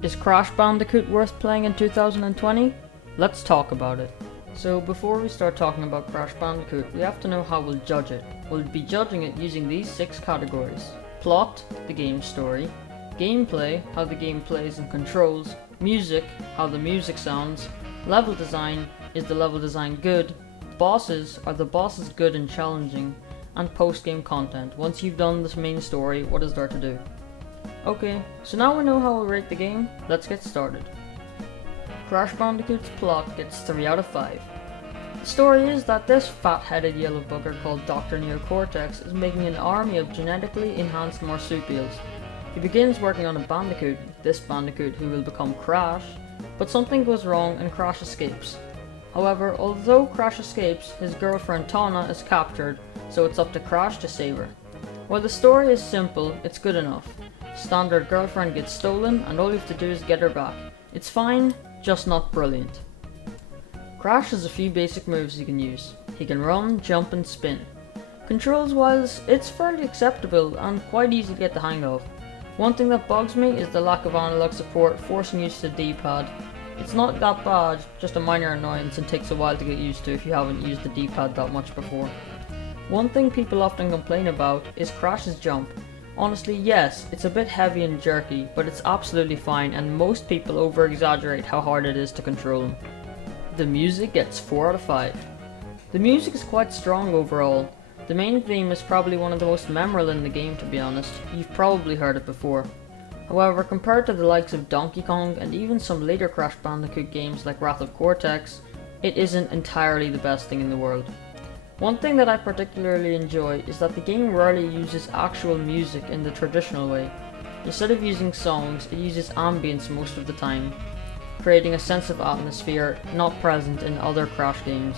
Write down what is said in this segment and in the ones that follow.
Is Crash Bandicoot worth playing in 2020? Let's talk about it. So before we start talking about Crash Bandicoot, we have to know how we'll judge it. We'll be judging it using these 6 categories. Plot, the game's story. Gameplay, how the game plays and controls. Music, how the music sounds. Level design, is the level design good? Bosses, are the bosses good and challenging? And post-game content. Once you've done this main story, what is there to do? Okay, so now we know how we'll rate the game, let's get started. Crash Bandicoot's plot gets 3 out of 5. The story is that this fat-headed yellow bugger called Dr. Neocortex is making an army of genetically enhanced marsupials. He begins working on a bandicoot, this bandicoot who will become Crash, but something goes wrong and Crash escapes. However, although Crash escapes, his girlfriend Tana is captured, so it's up to Crash to save her. While the story is simple, it's good enough. Standard girlfriend gets stolen and all you have to do is get her back. It's fine, just not brilliant. Crash has a few basic moves he can use. He can run, jump and spin. Controls wise, it's fairly acceptable and quite easy to get the hang of. One thing that bugs me is the lack of analog support, forcing use of the D-pad. It's not that bad, just a minor annoyance and takes a while to get used to if you haven't used the D-pad that much before. One thing people often complain about is Crash's jump. Honestly, yes, it's a bit heavy and jerky, but it's absolutely fine and most people over-exaggerate how hard it is to control him. The music gets 4 out of 5. The music is quite strong overall. The main theme is probably one of the most memorable in the game, to be honest. You've probably heard it before. However, compared to the likes of Donkey Kong and even some later Crash Bandicoot games like Wrath of Cortex, it isn't entirely the best thing in the world. One thing that I particularly enjoy is that the game rarely uses actual music in the traditional way. Instead of using songs, it uses ambience most of the time, creating a sense of atmosphere not present in other Crash games.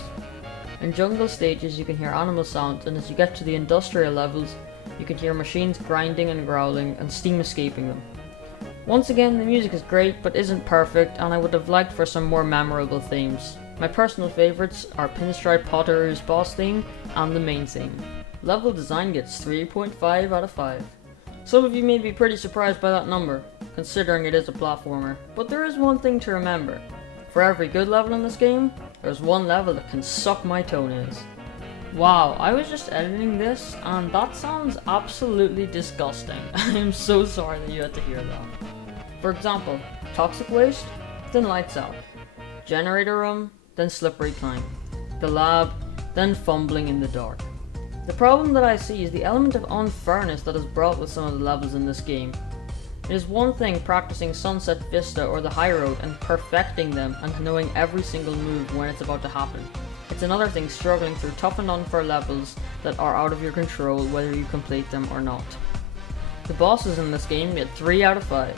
In jungle stages you can hear animal sounds, and as you get to the industrial levels, you can hear machines grinding and growling and steam escaping them. Once again, the music is great but isn't perfect, and I would have liked for some more memorable themes. My personal favourites are Pinstripe Potteroo's boss theme and the main theme. Level design gets 3.5 out of 5. Some of you may be pretty surprised by that number, considering it is a platformer, but there is one thing to remember. For every good level in this game, there's one level that can suck my toenails. Wow, I was just editing this and that sounds absolutely disgusting. I'm so sorry that you had to hear that. For example, toxic waste, then lights out. Generator room, then slippery climb. The lab, then fumbling in the dark. The problem that I see is the element of unfairness that is brought with some of the levels in this game. It is one thing practicing Sunset Vista or the High Road and perfecting them and knowing every single move when it's about to happen. It's another thing struggling through tough and unfair levels that are out of your control whether you complete them or not. The bosses in this game get 3 out of 5.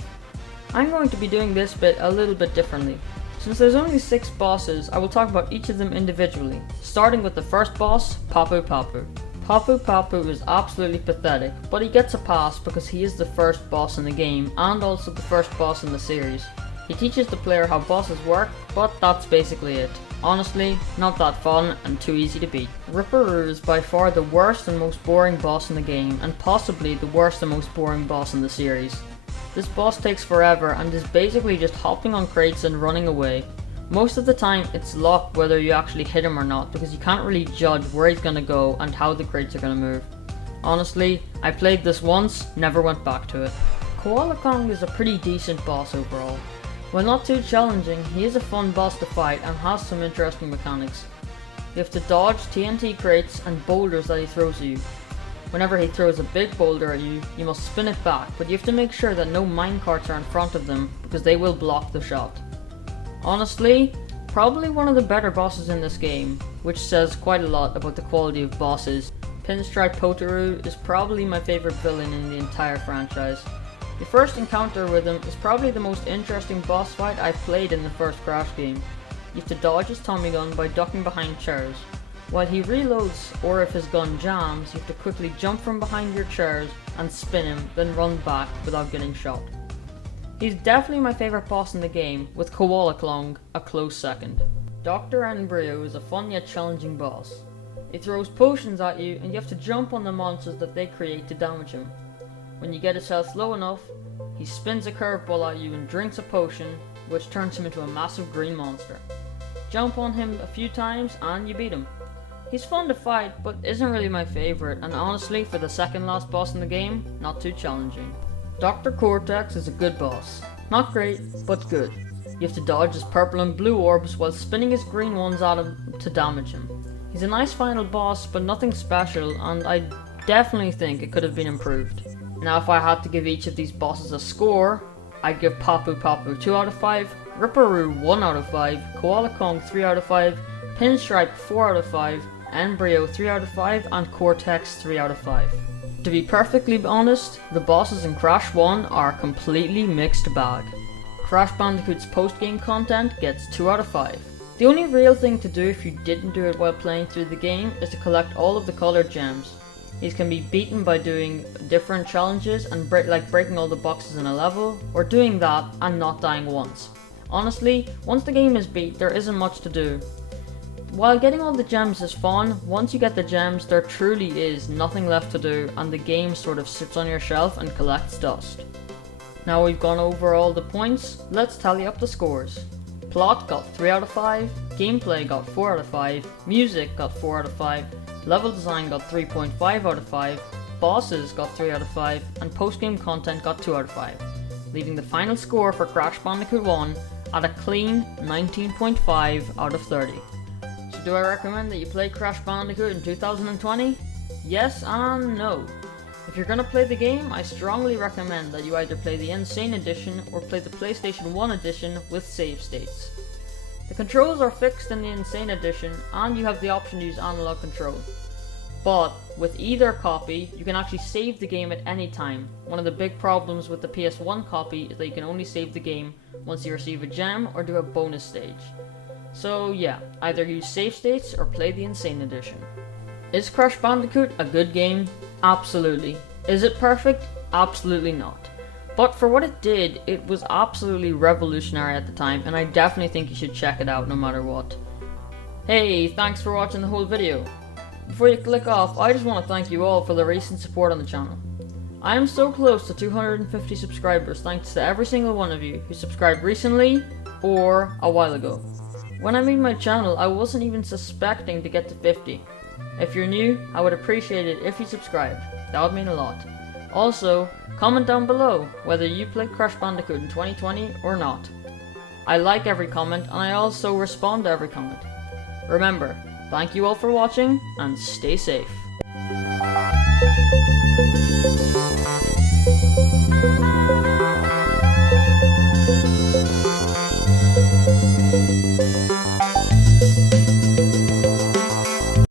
I'm going to be doing this bit a little bit differently. Since there's only 6 bosses, I will talk about each of them individually, starting with the first boss, Papu Papu. Papu Papu is absolutely pathetic, but he gets a pass because he is the first boss in the game and also the first boss in the series. He teaches the player how bosses work, but that's basically it. Honestly, not that fun and too easy to beat. Ripperoo is by far the worst and most boring boss in the game, and possibly the worst and most boring boss in the series. This boss takes forever and is basically just hopping on crates and running away. Most of the time it's luck whether you actually hit him or not, because you can't really judge where he's gonna go and how the crates are gonna move. Honestly, I played this once, never went back to it. Koala Kong is a pretty decent boss overall. While not too challenging, he is a fun boss to fight and has some interesting mechanics. You have to dodge TNT crates and boulders that he throws at you. Whenever he throws a big boulder at you, you must spin it back, but you have to make sure that no minecarts are in front of them because they will block the shot. Honestly, probably one of the better bosses in this game, which says quite a lot about the quality of bosses. Pinstripe Potteroo is probably my favourite villain in the entire franchise. Your first encounter with him is probably the most interesting boss fight I've played in the first Crash game. You have to dodge his Tommy gun by ducking behind chairs. While he reloads, or if his gun jams, you have to quickly jump from behind your chairs and spin him, then run back without getting shot. He's definitely my favourite boss in the game, with Koala Klong a close second. Dr. Embryo is a fun yet challenging boss. He throws potions at you and you have to jump on the monsters that they create to damage him. When you get his health low enough, he He spins a curveball at you and drinks a potion, which turns him into a massive green monster. Jump on him a few times and you beat him. He's fun to fight, but isn't really my favourite, and honestly, for the second last boss in the game, not too challenging. Dr. Cortex is a good boss. Not great, but good. You have to dodge his purple and blue orbs while spinning his green ones at him to damage him. He's a nice final boss, but nothing special, and I definitely think it could have been improved. Now if I had to give each of these bosses a score, I'd give Papu Papu 2 out of 5, Ripperoo 1 out of 5, Koala Kong 3 out of 5, Pinstripe 4 out of 5, Embryo 3 out of 5, and Cortex 3 out of 5. To be perfectly honest, the bosses in Crash 1 are a completely mixed bag. Crash Bandicoot's post-game content gets 2 out of 5. The only real thing to do if you didn't do it while playing through the game is to collect all of the colored gems. These can be beaten by doing different challenges and breaking all the boxes in a level, or doing that and not dying once. Honestly, once the game is beat, there isn't much to do. While getting all the gems is fun, once you get the gems, there truly is nothing left to do, and the game sort of sits on your shelf and collects dust. Now we've gone over all the points, let's tally up the scores. Plot got 3 out of 5, gameplay got 4 out of 5, music got 4 out of 5, level design got 3.5 out of 5, bosses got 3 out of 5, and post-game content got 2 out of 5, leaving the final score for Crash Bandicoot 1 at a clean 19.5 out of 30. So do I recommend that you play Crash Bandicoot in 2020? Yes and no. If you're gonna play the game, I strongly recommend that you either play the Insane Edition or play the PlayStation 1 edition with save states. The controls are fixed in the Insane Edition and you have the option to use analog control. But with either copy, you can actually save the game at any time. One of the big problems with the PS1 copy is that you can only save the game once you receive a gem or do a bonus stage. So yeah, either use save states or play the Insane Edition. Is Crash Bandicoot a good game? Absolutely. Is it perfect? Absolutely not. But for what it did, it was absolutely revolutionary at the time, and I definitely think you should check it out no matter what. Hey, thanks for watching the whole video. Before you click off, I just want to thank you all for the recent support on the channel. I am so close to 250 subscribers thanks to every single one of you who subscribed recently or a while ago. When I made my channel, I wasn't even suspecting to get to 50. If you're new, I would appreciate it if you subscribed. That would mean a lot. Also, comment down below whether you played Crash Bandicoot in 2020 or not. I like every comment and I also respond to every comment. Remember, thank you all for watching and stay safe.